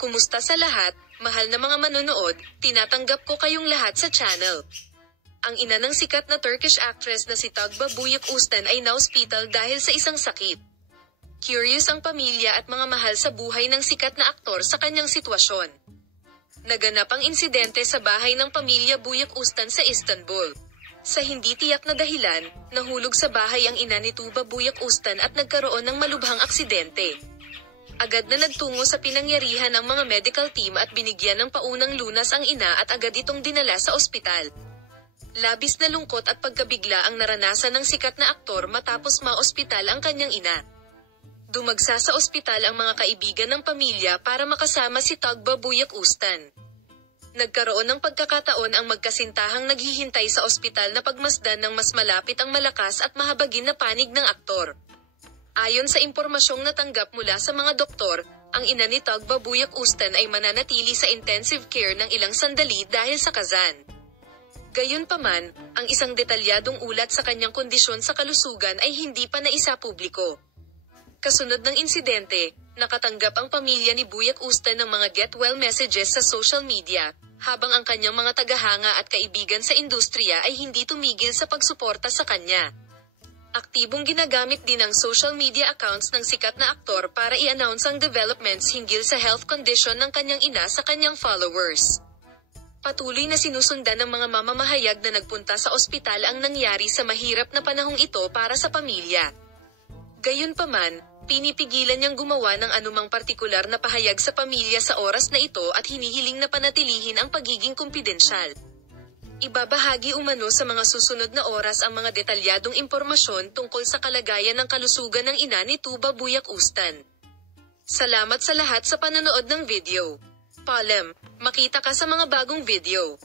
Kumusta sa lahat, mahal na mga manonood, tinatanggap ko kayong lahat sa channel. Ang ina ng sikat na Turkish actress na si Tuğba Büyük Üstün ay na-ospital dahil sa isang sakit. Curious ang pamilya at mga mahal sa buhay ng sikat na aktor sa kanyang sitwasyon. Naganap ang insidente sa bahay ng pamilya Büyük Üstün sa Istanbul. Sa hindi tiyak na dahilan, nahulog sa bahay ang ina ni Tuğba Büyük Üstün at nagkaroon ng malubhang aksidente. Agad na nagtungo sa pinangyarihan ang mga medical team at binigyan ng paunang lunas ang ina at agad itong dinala sa ospital. Labis na lungkot at pagkabigla ang naranasan ng sikat na aktor matapos ma-ospital ang kanyang ina. Dumagsa sa ospital ang mga kaibigan ng pamilya para makasama si Tuğba Büyük Üstün. Nagkaroon ng pagkakataon ang magkasintahang naghihintay sa ospital na pagmasdan ng mas malapit ang malakas at mahabagin na panig ng aktor. Ayon sa impormasyong natanggap mula sa mga doktor, ang ina ni Tuğba Büyük Üstün ay mananatili sa intensive care ng ilang sandali dahil sa kazan. Gayunpaman, ang isang detalyadong ulat sa kanyang kondisyon sa kalusugan ay hindi pa naisapubliko. Kasunod ng insidente, nakatanggap ang pamilya ni Büyük Üstün ng mga get well messages sa social media, habang ang kanyang mga tagahanga at kaibigan sa industriya ay hindi tumigil sa pagsuporta sa kanya. Aktibong ginagamit din ang social media accounts ng sikat na aktor para i-announce ang developments hinggil sa health condition ng kanyang ina sa kanyang followers. Patuloy na sinusundan ng mga mamamahayag na nagpunta sa ospital ang nangyari sa mahirap na panahong ito para sa pamilya. Gayunpaman, pinipigilan niyang gumawa ng anumang partikular na pahayag sa pamilya sa oras na ito at hinihiling na panatilihin ang pagiging kumpidensyal. Ibabahagi umano sa mga susunod na oras ang mga detalyadong impormasyon tungkol sa kalagayan ng kalusugan ng ina ni Tuğba Büyük Üstün. Salamat sa lahat sa panonood ng video. Paalam, makita ka sa mga bagong video.